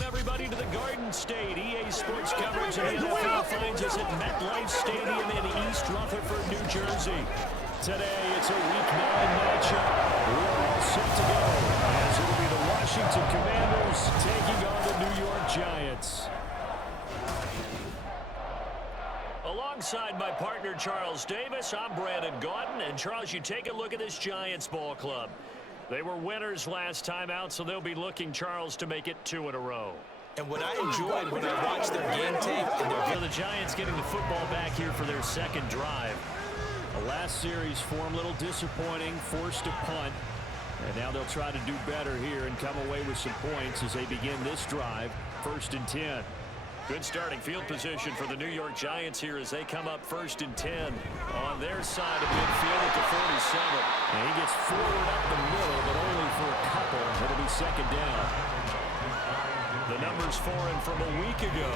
Welcome, everybody, to the Garden State. EA Sports coverage of the NFL finds us at MetLife Stadium in East Rutherford, New Jersey. Today, it's a Week 9 matchup. We're all set to go, as it will be the Washington Commanders taking on the New York Giants. Alongside my partner, Charles Davis, I'm Brandon Gaudin. And, Charles, you take a look at this Giants ball club. They were winners last time out, so they'll be looking, Charles, to make it 2 in a row. And what I enjoyed when I watched their game tape, and the Giants getting the football back here for their second drive. The last series form a little disappointing, forced a punt, and now they'll try to do better here and come away with some points as they begin this drive, 1st and 10. Good starting field position for the New York Giants here as they come up 1st and 10 on their side of midfield at the 47. And he gets forward up the middle, but only for a couple. It'll be 2nd down. The numbers for him from a week ago: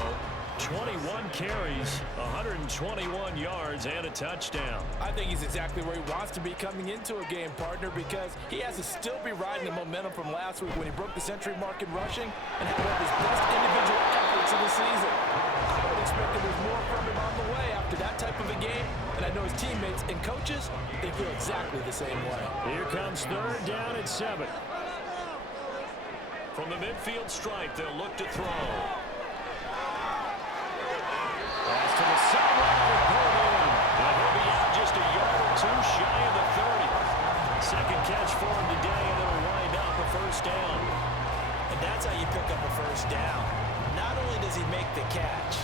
21 carries, 121 yards, and a touchdown. I think he's exactly where he wants to be coming into a game, partner, because he has to still be riding the momentum from last week when he broke the century mark in rushing and had one of his best individual efforts of the season. I would expect that there's more from him on the way after that type of a game, and I know his teammates and coaches, they feel exactly the same way. Here comes 3rd down and 7. From the midfield stripe, they'll look to throw. Pass to the sideline and pulled in. And he'll be out just a yard or 2 shy of the 30. Second catch for him today, and it'll wind up a 1st down. And that's how you pick up a 1st down. Not only does he make the catch,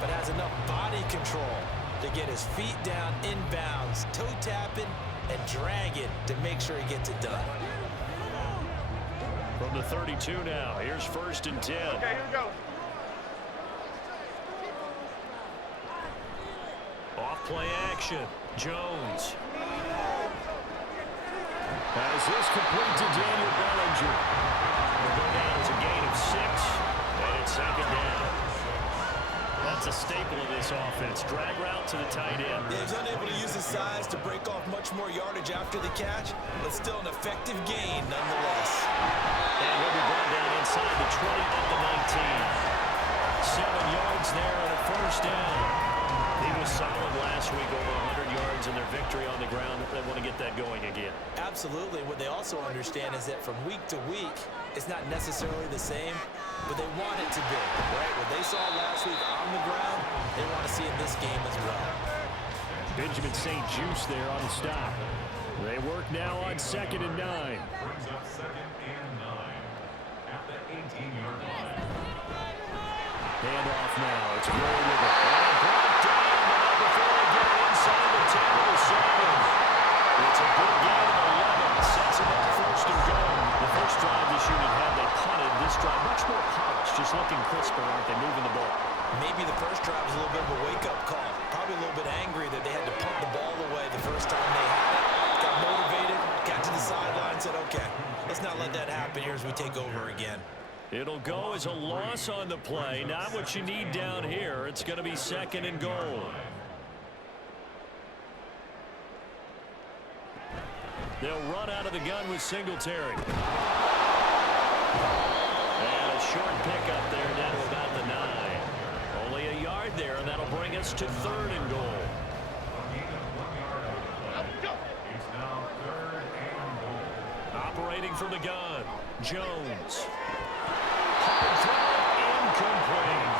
but has enough body control to get his feet down inbounds, toe tapping, and dragging to make sure he gets it done. From the 32 now, here's 1st and 10. Okay, here we go. Off play action. Jones has this complete to Daniel Bellinger. Will go down as a gain of 6, and it's 2nd down. That's a staple of this offense. Drag route to the tight end. Yeah, he's unable to use his size to break off much more yardage after the catch, but still an effective gain nonetheless. And he'll be brought down inside the 20 at the 19. 7 yards there and a 1st down. He was solid last week, over 100 yards in their victory on the ground. They want to get that going again. Absolutely. What they also understand is that from week to week, it's not necessarily the same, but they want it to be, right? What they saw last week on the ground, they want to see in this game as well. Benjamin St. Juste there on the stop. They work now on 2nd and 9. Brings up 2nd and 9 at the 18-yard line. Handoff now. It's Gray with it. And brought down before they get inside the 10 to the 7. It's a good gain of 11. Sets them up 1st and goal. The first drive this unit had, they punted. This drive much more polished, just looking crisper, aren't they, moving the ball? Maybe the first drive was a little bit of a wake-up call. Probably a little bit angry that they had to punt the ball away the first time they had it. Got motivated, got to the sideline, said, okay, let's not let that happen here as we take over again. It'll go as a loss on the play. Not what you need down here. It's going to be 2nd and goal. They'll run out of the gun with Singletary. And a short pickup there down to about the 9. Only a yard there, and that'll bring us to 3rd and goal. It's now 3rd and goal. Operating from the gun, Jones. Hard throw, incomplete.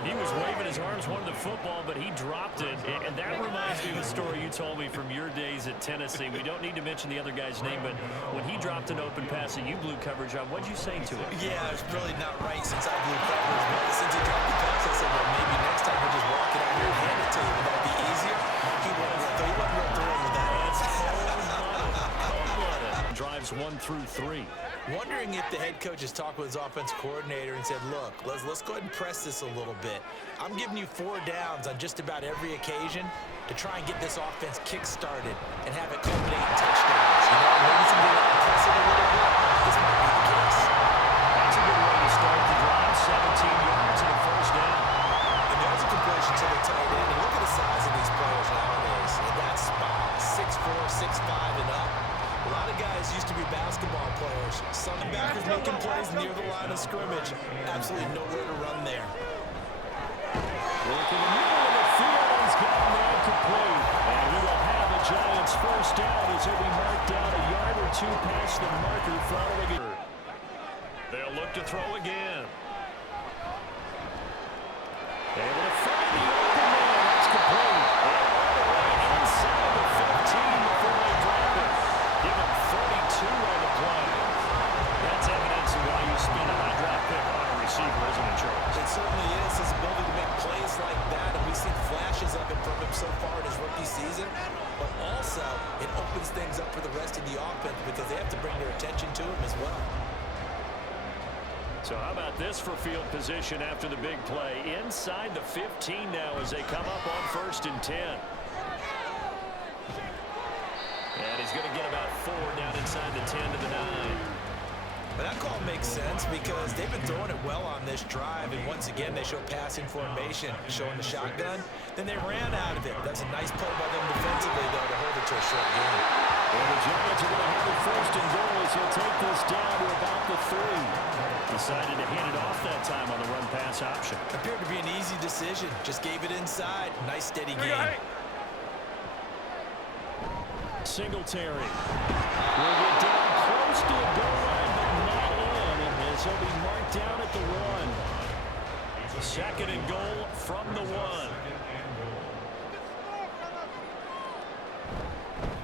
He was waving his arms, wanted the football, but he dropped it. And that reminds me of the story you told me from your days at Tennessee. We don't need to mention the other guy's name, but when he dropped an open pass and you blew coverage on, what'd you say to him? Yeah, it's really not right since I blew coverage, but since he dropped the pass, I said, well, maybe next time we'll just walk it out here and hand it to you. Would that be easier? He wasn't real thrilled with that. That's cold-blooded. Drives 1 through 3. Wondering if the head coach has talked with his offensive coordinator and said, look, let's go ahead and press this a little bit. I'm giving you 4 downs on just about every occasion to try and get this offense kick-started and have it culminate in touchdowns. You know, maybe somebody to press it a little bit. This might be the case. That's a good way to start the drive. 17 yards and a 1st down. And there's a completion to the tight end. And look at the size of these players nowadays. In that spot, 6'4", 6'5", and up. A lot of guys used to be basketball players. Some linebackers making plays near the line of scrimmage. Absolutely nowhere to run there. Working the middle of the field, he's got that complete. And he will have the Giants first down as he'll be marked down a yard or two past the marker following it. They'll look to throw again. Able to find the open man. That's complete. All the way inside the 15 before they drop it. Give him 32 on the play. That's evidence of why you spend a high draft pick on a receiver, isn't it, Charles? It certainly is. His ability to make plays like that, and we've seen flashes of it from him so far in his rookie season. But also, it opens things up for the rest of the offense because they have to bring their attention to him as well. So how about this for field position after the big play? Inside the 15 now as they come up on 1st and 10. And he's going to get about 4 down inside the 10 to the 9. But that call makes sense because they've been throwing it well on this drive, and once again they show passing formation, showing the shotgun. Then they ran out of it. That was a nice play by them defensively, though, to hold it to a short game. Well, the Giants are going to have it 1st and goal as he'll take this down to about the 3. Decided to hand it off that time on the run-pass option. Appeared to be an easy decision. Just gave it inside. Nice, steady game. Singletary will get down close to the goal line, but not in, as he'll be marked down at the 1. 2nd and goal from the 1.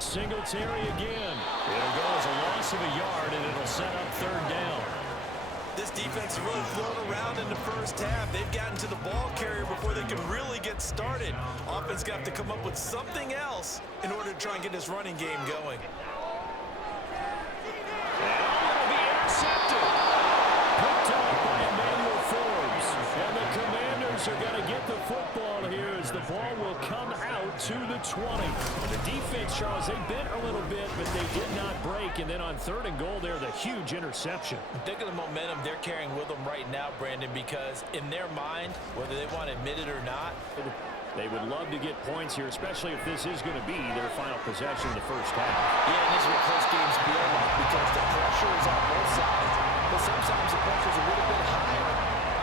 Singletary again. It'll go as a loss of a yard, and it'll set up 3rd down. This defense is really thrown around in the first half. They've gotten to the ball carrier before they can really get started. Offense got to come up with something else in order to try and get this running game going. And it'll be intercepted. Picked up by Emmanuel Forbes. And the Commanders are going to get the football here as the ball will come out to the 20. The defense, Charles, they bent a little bit, but they did not break. And then on 3rd and goal there, the huge interception. Think of the momentum they're carrying with them right now, Brandon, because in their mind, whether they want to admit it or not, they would love to get points here, especially if this is going to be their final possession of the first half. yeah, and this is what close games feel like because the pressure is on both sides, but sometimes the pressure is a little bit higher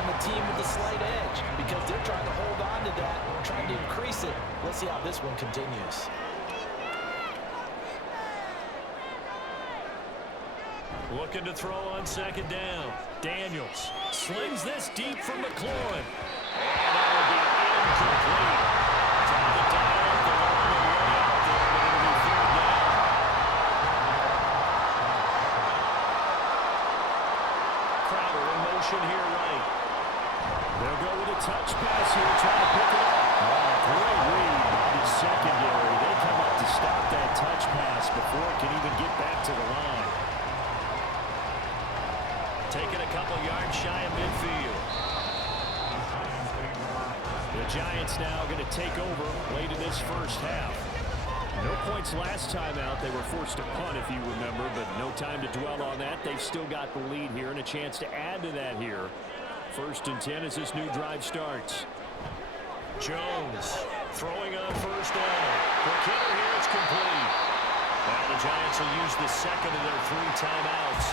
on the team with the slight edge because they're trying to hold on to that, trying to increase it. Let's see how this one continues. Looking to throw on 2nd down. Daniels slings this deep from McLaurin. And that will be incomplete. Trying to dial up the long way out there, but it'll be 3rd down. Crowder in motion here right. They'll go with a touch pass here, trying to pick it up. Great read by the secondary. They come up to stop that touch pass before it can even get back to the line. Taking a couple yards shy of midfield. The Giants now going to take over late in this first half. No points last time out. They were forced to punt, if you remember, but no time to dwell on that. They've still got the lead here and a chance to add to that here. 1st and 10 as this new drive starts. Jones throwing on 1st down. The kicker here is complete. Now the Giants will use the 2nd of their 3 timeouts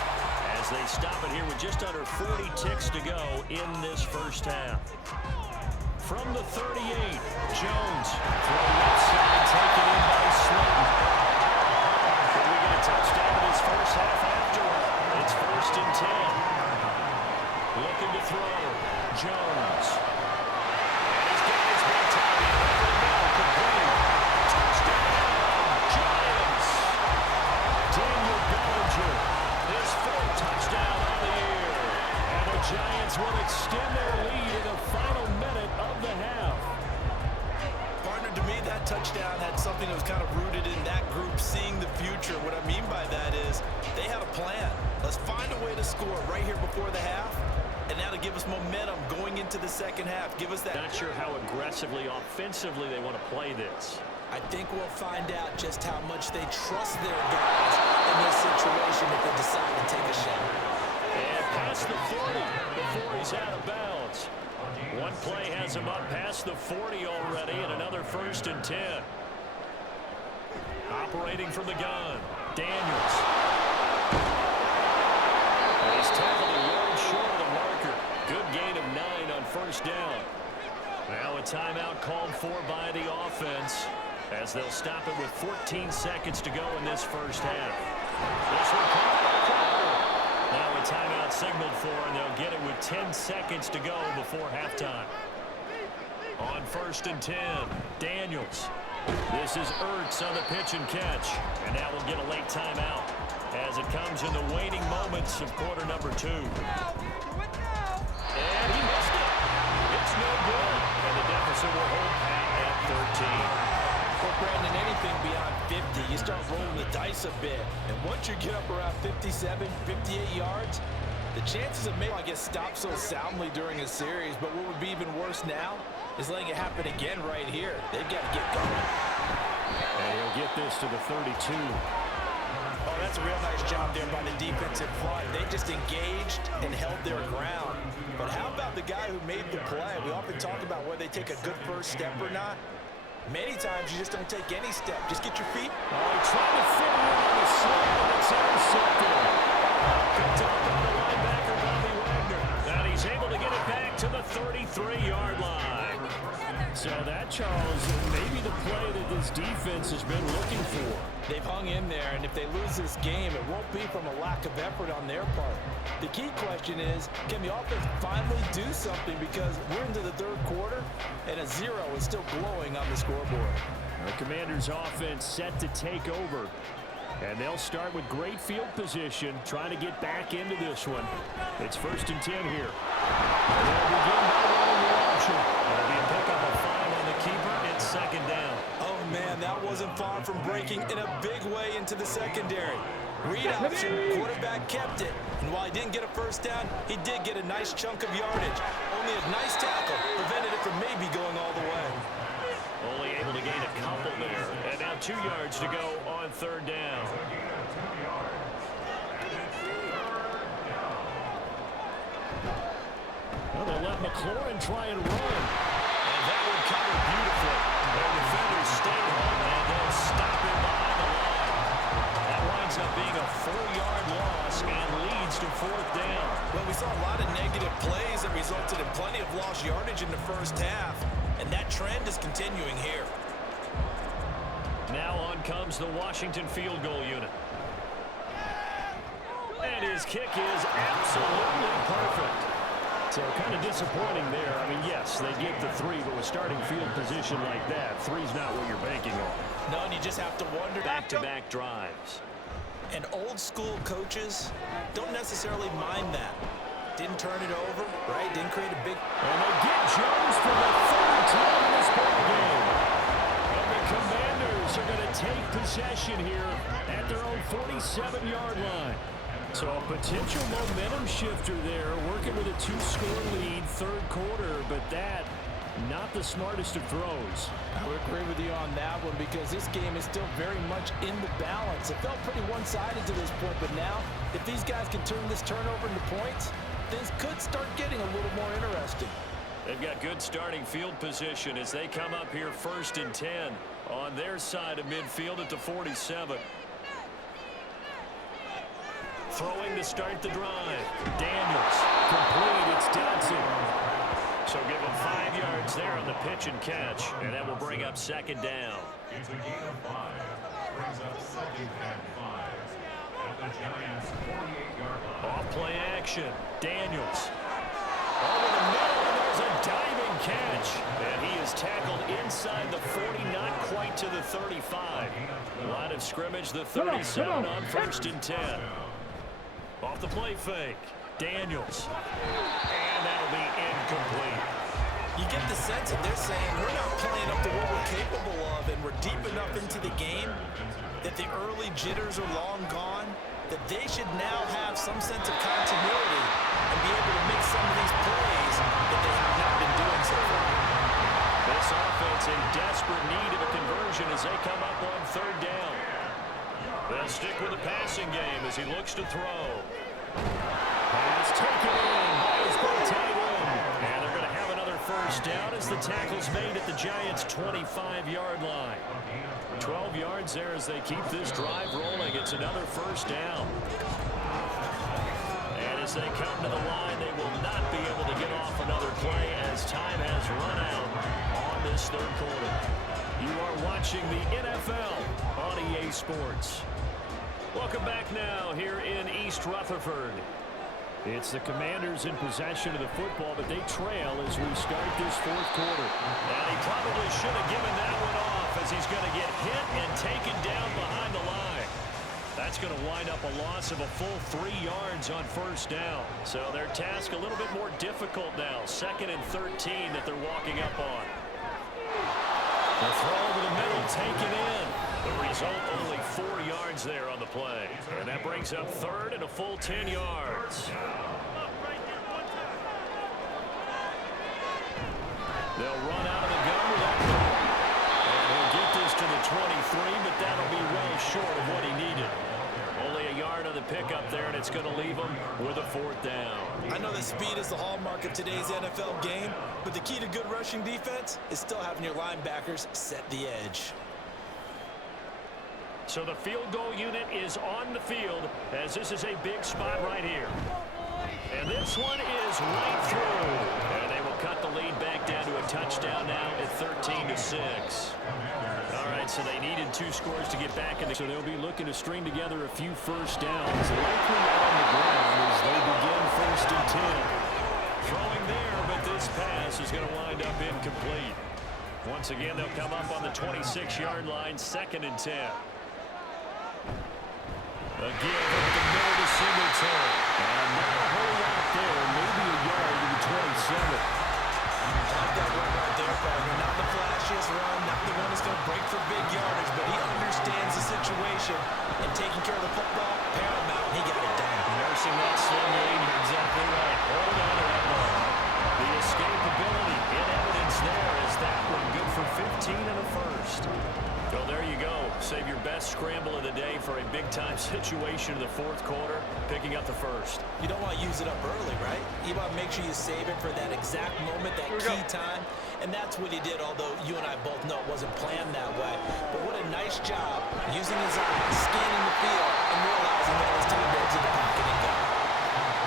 as they stop it here with just under 40 ticks to go in this first half. From the 38, Jones throw left side, taken in by Slayton. Could we get a touchdown in his first half after? It's 1st and 10. Looking to throw. Jones. And his guys back to the middle, complete. Touchdown, Giants. Daniel Bellinger, his 4th touchdown on the year. And the Giants will extend their lead in the final minute of the half. Partner, to me, that touchdown had something that was kind of rooted in that group seeing the future. What I mean by that is they had a plan. Let's find a way to score right here before the half. And now to give us momentum going into the second half. Give us that. Not sure how aggressively, offensively they want to play this. I think we'll find out just how much they trust their guys in this situation if they decide to take a shot. And past the 40 before he's out of bounds. One play has him up past the 40 already, and another 1st and 10. Operating from the gun, Daniels. And He's tackled a yard short of the marker. Good gain of 9 on first down. Now a timeout called for by the offense as they'll stop it with 14 seconds to go in this first half. This will come by Crowder. Now a timeout signaled for, and they'll get it with 10 seconds to go before halftime. On 1st and 10, Daniels. This is Ertz on the pitch and catch. And now we'll get a late timeout as it comes in the waning moments of quarter number 2. And he missed it. It's no good. And the deficit will hold pat at 13. Well, Brandon, anything beyond 50, you start rolling the dice a bit. And once you get up around 57, 58 yards, the chances of making get stopped so soundly during a series. But what would be even worse now is letting it happen again right here. They've got to get going. And he'll get this to the 32. Oh, that's a real nice job there by the defensive front. They just engaged and held their ground. But how about the guy who made the play? We often talk about whether they take a good first step or not. Many times you just don't take any step. Just get your feet. Oh, he tried to fit it in on the slam, and it's intercepted. Picked up by the linebacker, Bobby Wagner. And he's able to get it back to the 33-yard line. So that, Charles, may be the play that this defense has been looking for. They've hung in there, and if they lose this game, it won't be from a lack of effort on their part. The key question is, can the offense finally do something? Because we're into the third quarter, and a 0 is still glowing on the scoreboard. The Commanders' offense set to take over. And they'll start with great field position, trying to get back into this one. It's 1st and 10 here. And they'll begin by running the option. That'll be a pickup of 5 on the keeper. It's 2nd down. Oh, man, that wasn't far from breaking in a big way into the secondary. Read option, quarterback kept it. And while he didn't get a first down, he did get a nice chunk of yardage. Only a nice tackle prevented it from maybe going all the way. Only able to gain a couple there. And now 2 yards to go on 3rd down. Well, they'll let McLaurin try and run. And that one covered beautifully. Their defenders stay on, and they'll stop him behind the line. That winds up being a 4-yard loss and leads to 4th down. Well, we saw a lot of negative plays that resulted in plenty of lost yardage in the first half. And that trend is continuing here. Now on comes the Washington field goal unit. And his kick is absolutely perfect. So kind of disappointing there. I mean, yes, they get the 3, but with starting field position like that, 3's not what you're banking on. No, and you just have to wonder. Back-to-back drives. And old-school coaches don't necessarily mind that. Didn't turn it over, right? Didn't create a big... And they get Jones for the 3rd time in this ball game. And the Commanders are going to take possession here at their own 47-yard line. So a potential momentum shifter there, working with a 2-score lead, 3rd quarter, but that, not the smartest of throws. I would agree with you on that one because this game is still very much in the balance. It felt pretty one-sided to this point, but now, if these guys can turn this turnover into points, things could start getting a little more interesting. They've got good starting field position as they come up here 1st and 10 on their side of midfield at the 47. Throwing to start the drive. Daniels. Complete. It's Dodson. So give him 5 yards there on the pitch and catch, and that will bring up 2nd down. It's a gain of 5. Brings up 2nd and 5. At the Giants' 48-yard line. Off play action. Daniels. Over the middle, and there's a diving catch. And he is tackled inside the 40, not quite to the 35. Line of scrimmage, the 37 on 1st and 10. Off the play fake. Daniels. And that'll be incomplete. You get the sense that they're saying we're not playing up to what we're capable of, and we're deep enough into the game that the early jitters are long gone, that they should now have some sense of continuity and be able to make some of these plays that they have not been doing so far. This offense in desperate need of a conversion as they come up on 3rd down. They'll stick with the passing game as he looks to throw. Pass taken in by his big tight end. And they're going to have another 1st down as the tackle's made at the Giants' 25-yard line. 12 yards there as they keep this drive rolling. It's another 1st down. And as as they come to the line. They will not be able to get off another play as time has run out on this third quarter. You are watching the NFL on EA Sports. Welcome back now here in East Rutherford. It's the Commanders in possession of the football, but they trail as we start this fourth quarter. And he probably should have given that one off as he's going to get hit and taken down behind the line. That's going to wind up a loss of a full 3 yards on first down. So their task a little bit more difficult now. 2nd and 13 that they're walking up on. The throw over the middle, taken in. The result, only 4 yards there on the play. And that brings up 3rd and a full 10 yards. They'll run out of the gun with that ball. And he'll get this to the 23, but that'll be well short of what he needed. Only a yard on the pickup there, and it's going to leave him with a 4th down. I know that speed is the hallmark of today's NFL game, but the key to good rushing defense is still having your linebackers set the edge. So the field goal unit is on the field as this is a big spot right here. And this one is right through. And they will cut the lead back down to a touchdown now at 13-6. All right, so they needed 2 scores to get back in the... So they'll be looking to string together a few first downs, likely on the ground as they begin 1st and 10. Throwing there, but this pass is going to wind up incomplete. Once again, they'll come up on the 26-yard line, 2nd and 10. Again, up the middle to Singletary. And not a whole lot there, maybe a yard to the 27. Like that run right there, partner. Not the flashiest run, not the one that's going to break for big yardage, but he understands the situation, and taking care of the football, paramount, he got it done. Nursing that slim lead, you're exactly right. Hold on to that ball. The escapability in evidence there is that one good for 15 and a 1st. Well, there you go. Save your best scramble of the day for a big-time situation in the 4th quarter, picking up the 1st. You don't want to use it up early, right? You want to make sure you save it for that exact moment, that key time. And that's what he did, although you and I both know it wasn't planned that way. But what a nice job using his eyes, scanning the field, and realizing that it was time to exit the pocket and go.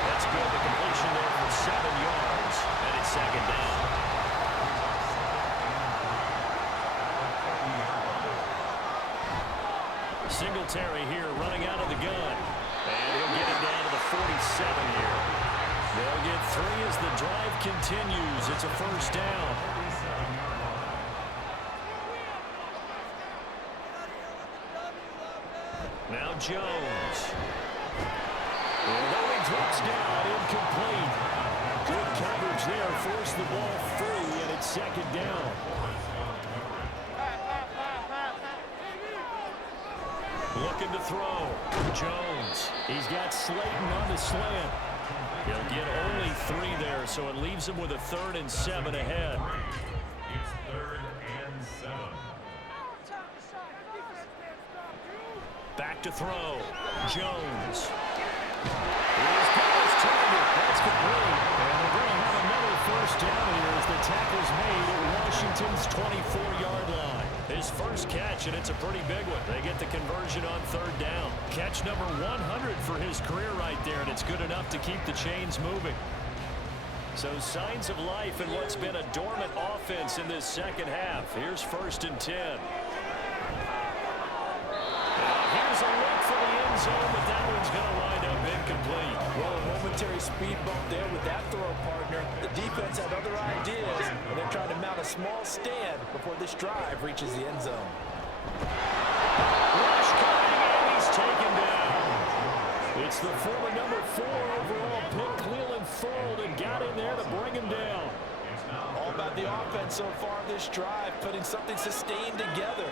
That's good. The completion there for 7 yards, and it's 2nd down. Singletary here running out of the gun. And he'll get it down to the 47 here. They'll get 3 as the drive continues. It's a 1st down. Now Jones. Although he drops down, incomplete. Good coverage there. Forced the ball free, and it's 2nd down. Looking to throw. Jones. He's got Slayton on the slant. He'll get only 3 there, so it leaves him with a 3rd and 7 ahead. It's 3rd and 7. Back to throw. Jones. He's got his target. That's complete. And they're going to have another 1st down here as the tackle's made at Washington's 24-yard line. His first catch, and it's a pretty big one. They get the conversion on 3rd down. Catch number 100 for his career right there, and it's good enough to keep the chains moving. So signs of life in what's been a dormant offense in this 2nd half. Here's 1st and 10. Here's a look for the end zone, but that one's going to wind up incomplete. Well, a momentary speed bump there with that throw, partner. The defense had other ideas, and they're trying to mount a small stand before this drive reaches the end zone. Rush coming, and he's taken down. It's the former number 4 overall pick, Cleveland Furl, that got in there to bring him down. All about the offense so far this drive, putting something sustained together.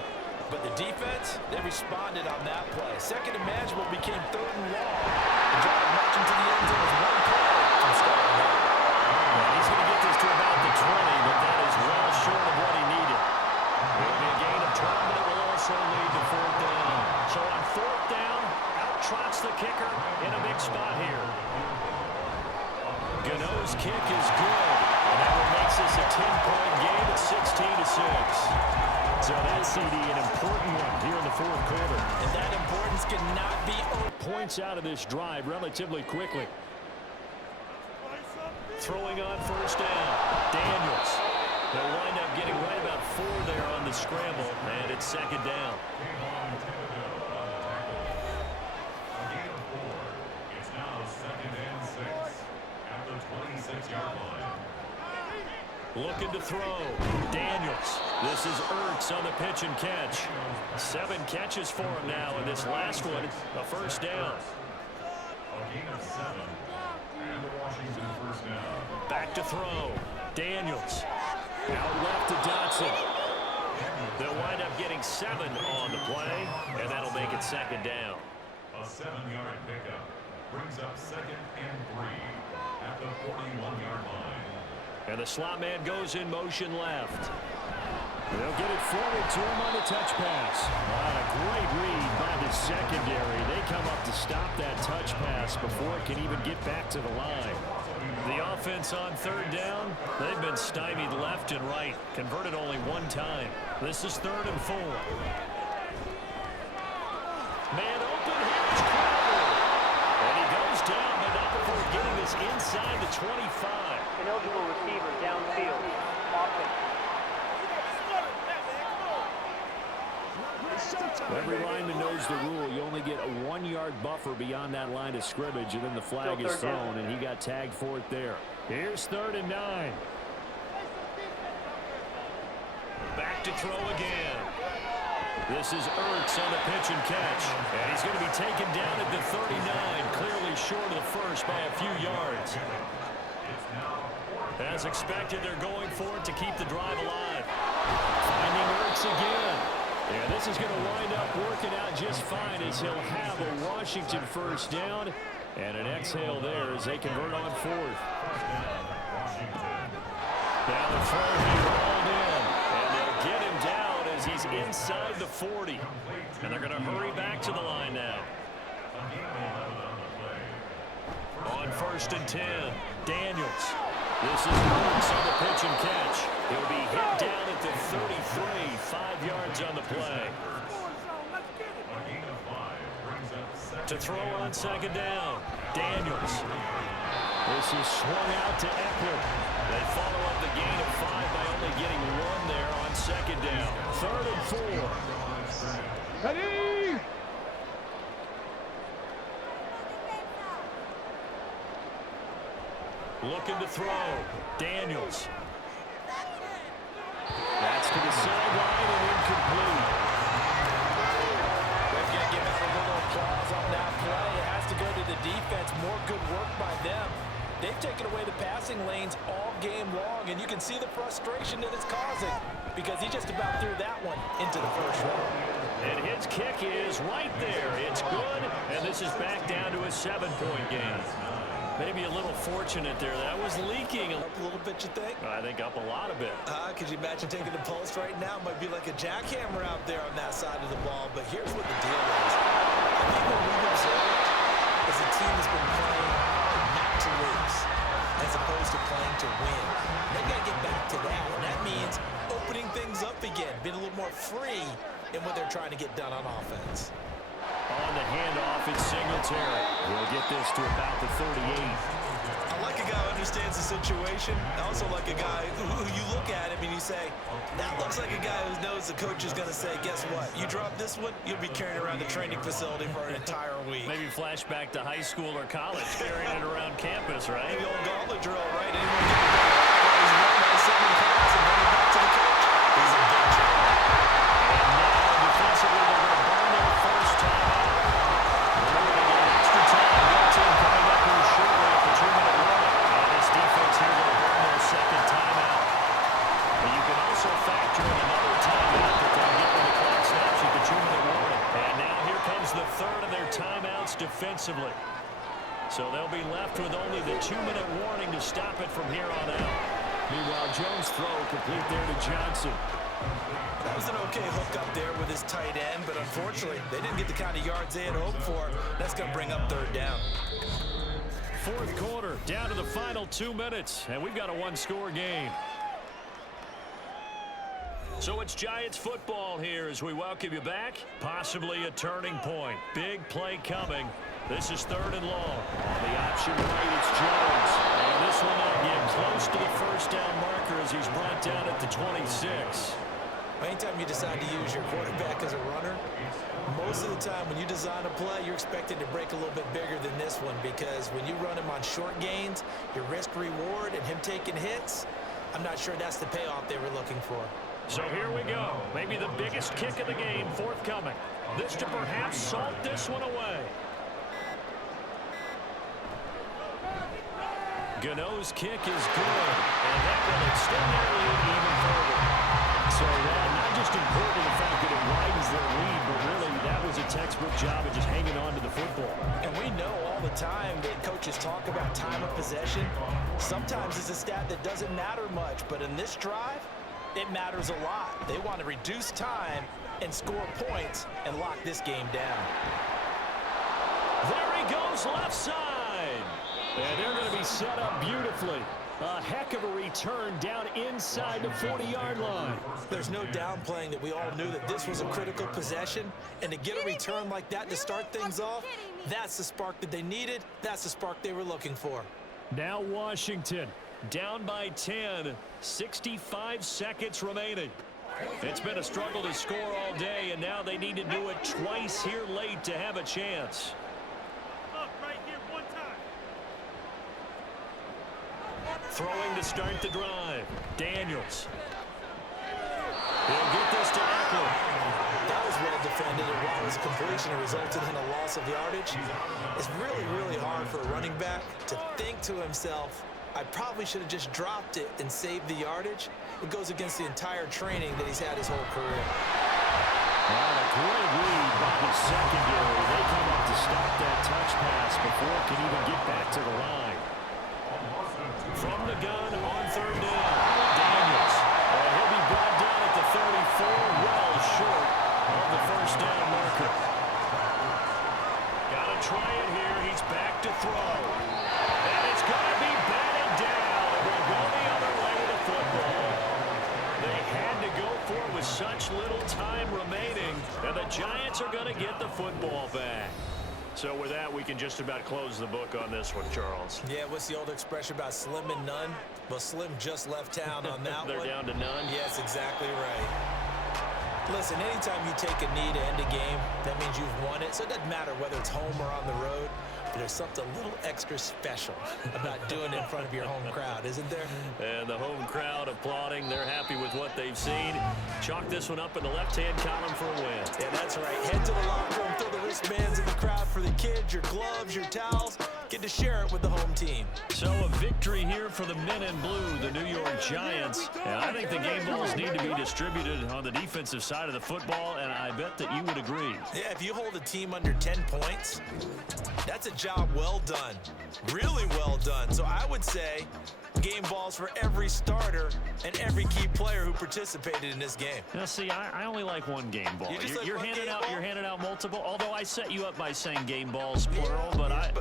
But the defense, they responded on that play. 2nd and manageable became 3rd and long. The drive marching to the end zone is 1 play from starting out. He's going to get this to about the 20, but that is well short of what he needed. It will be a gain of 12, but it will also lead to 4th down. So on 4th down, out trots the kicker in a big spot here. Gano's kick is good, and that one makes this a 10-point game at 16-6. So that CD, an important one here in the 4th quarter. And that importance cannot be points out of this drive relatively quickly. throwing on first down. Daniels. They'll wind up getting right about 4 there on the scramble, and it's second down. It's now 2nd and 6 at the 26-yard line. Looking to throw. Daniels. This is Ertz on the pitch and catch. 7 catches for him now, and this last one, a first down. A gain of 7. And the Washington first down. Back to throw. Daniels. Out left to Dotson. They'll wind up getting 7 on the play, and that'll make it second down. A 7-yard pickup brings up 2nd and 3 at the 41-yard line. And the slot man goes in motion left. They'll get it forward to him on the touch pass. What a great read by the secondary. They come up to stop that touch pass before it can even get back to the line. The offense on third down, they've been stymied left and right. Converted only 1 time. This is 3rd and 4. Man open, here's Crowder. And he goes down, but not before getting this inside the 25. Ineligible receiver downfield. Offense. Every lineman knows the rule. You only get a 1-yard buffer beyond that line of scrimmage, and then the flag is thrown, and he got tagged for it there. Here's 3rd and 9. Back to throw again. This is Ertz on the pitch and catch. And he's going to be taken down at the 39, clearly short of the first by a few yards. As expected, they're going for it to keep the drive alive. Finding Ertz again. Yeah, this is going to wind up working out just fine as he'll have a Washington first down and an exhale there as they convert on 4th. Now the throw he rolled in, and they'll get him down as he's inside the 40. And they're going to hurry back to the line now. On 1st and 10, Daniels. This is Ertz on the pitch and catch. He'll be hit down at the 33, 5 yards on the play. To throw on second down, Daniels. This is swung out to Eckler. They follow up the gain of 5 by only getting 1 there on second down. 3rd and 4. Ready? Looking to throw. Daniels. That's to the sideline and incomplete. They're going to give out a little applause on that play. It has to go to the defense. More good work by them. They've taken away the passing lanes all game long, and you can see the frustration that it's causing because he just about threw that one into the first row. And his kick is right there. It's good, and this is back down to a 7-point game. Maybe a little fortunate there. That was leaking. Up a little bit, you think? I think up a lot of it. Could you imagine taking the pulse right now? Might be like a jackhammer out there on that side of the ball. But here's what the deal is. I think what we've observed is a team that's been playing not to lose as opposed to playing to win. They've got to get back to that. And that means opening things up again, being a little more free in what they're trying to get done on offense. On the handoff, it's Singletary. We'll get this to about the 38. I like a guy who understands the situation. I also like a guy who you look at him and you say, that looks like a guy who knows the coach is going to say, guess what? You drop this one, you'll be carrying around the training facility for an entire week. Maybe flashback to high school or college, carrying it around campus, right? Maybe old gauntlet drill, right? Anyone get the ball? He's running by 7 pounds and running back to the coach. He's a big job. And now defensively, they're going to burn their first time out. They're going to get extra time built in coming up here shortly at the 2-minute warning. And this defense here going to burn their second timeout. But you can also factor in another timeout that they'll get when the clock snaps at the 2-minute warning. And now here comes the third of their timeouts defensively. So they'll be left with only the 2-minute warning to stop it from here on out. Meanwhile, Jones' throw complete there to Johnson. That was an okay hook up there with his tight end, but unfortunately, they didn't get the kind of yards they had hoped for. That's going to bring up third down. Fourth quarter, down to the final 2 minutes, and we've got a one-score game. So it's Giants football here as we welcome you back. Possibly a turning point. Big play coming. This is 3rd and long. On the option right, it's Jones. And this will not give 26. Anytime you decide to use your quarterback as a runner, most of the time when you design a play, you're expected to break a little bit bigger than this one, because when you run him on short gains, your risk-reward and him taking hits, I'm not sure that's the payoff they were looking for. So here we go. Maybe the biggest kick of the game forthcoming. This to perhaps salt this one away. Gano's kick is good, and that will extend their lead even further. So not just important the fact that it widens their lead, but really that was a textbook job of just hanging on to the football. And we know all the time that coaches talk about time of possession. Sometimes it's a stat that doesn't matter much, but in this drive, it matters a lot. They want to reduce time and score points and lock this game down. There he goes left side. And they're going to be set up beautifully. A heck of a return down inside the 40-yard line. There's no downplaying that we all knew that this was a critical possession, and to get a return like that to start things off, that's the spark that they needed. That's the spark they were looking for. Now Washington down by 10, 65 seconds remaining. It's been a struggle to score all day, and now they need to do it twice here late to have a chance. Throwing to start the drive. Daniels. He'll get this to Eckler. That was well defended, and while his completion resulted in a loss of yardage, it's really, really hard for a running back to think to himself, I probably should have just dropped it and saved the yardage. It goes against the entire training that he's had his whole career. Well, a great read by the secondary. They come up to stop that touch pass before it can even get back to the line. From the gun on third down, Daniels. He'll be brought down at the 34, well short of the first down marker. Got to try it here. He's back to throw. And it's going to be batted down. We'll go the other way to the football. They had to go for it with such little time remaining, and the Giants are going to get the football back. So with that, we can just about close the book on this one, Charles. Yeah, what's the old expression about slim and none? Well, Slim just left town on that They're one. down to none? Yes, exactly right. Listen, anytime you take a knee to end a game, that means you've won it. So it doesn't matter whether it's home or on the road. But there's something a little extra special about doing it in front of your home crowd, isn't there? And the home crowd applauding. They're happy with what they've seen. Chalk this one up in the left-hand column for a win. Yeah, that's right. Head to the locker room, throw the wristbands in the crowd for the kids, your gloves, your towels. Get to share it with the home team. So a victory here for the men in blue, the New York Giants. And I think the game balls need to be distributed on the defensive side of the football, and I bet that you would agree. Yeah, if you hold a team under 10 points, that's a job well done. Really well done. So I would say game balls for every starter and every key player who participated in this game. Now, see, I only like one game ball. You're handing out multiple. Although I set you up by saying game balls plural, but I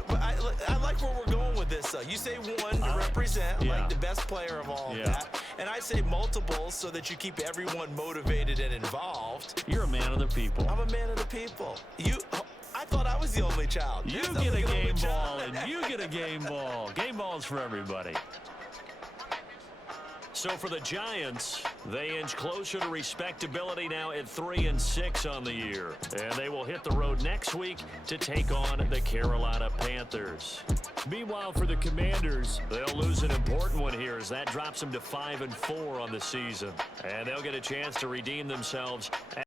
like where we're going with this. You say one to represent like the best player of all of that, and I say multiples so that you keep everyone motivated and involved. You're a man of the people. I'm a man of the people. I thought I was the only child. You get a game ball, and you get a game ball. Game balls for everybody. So for the Giants, they inch closer to respectability now at 3-6 on the year. And they will hit the road next week to take on the Carolina Panthers. Meanwhile, for the Commanders, they'll lose an important one here as that drops them to 5-4 on the season. And they'll get a chance to redeem themselves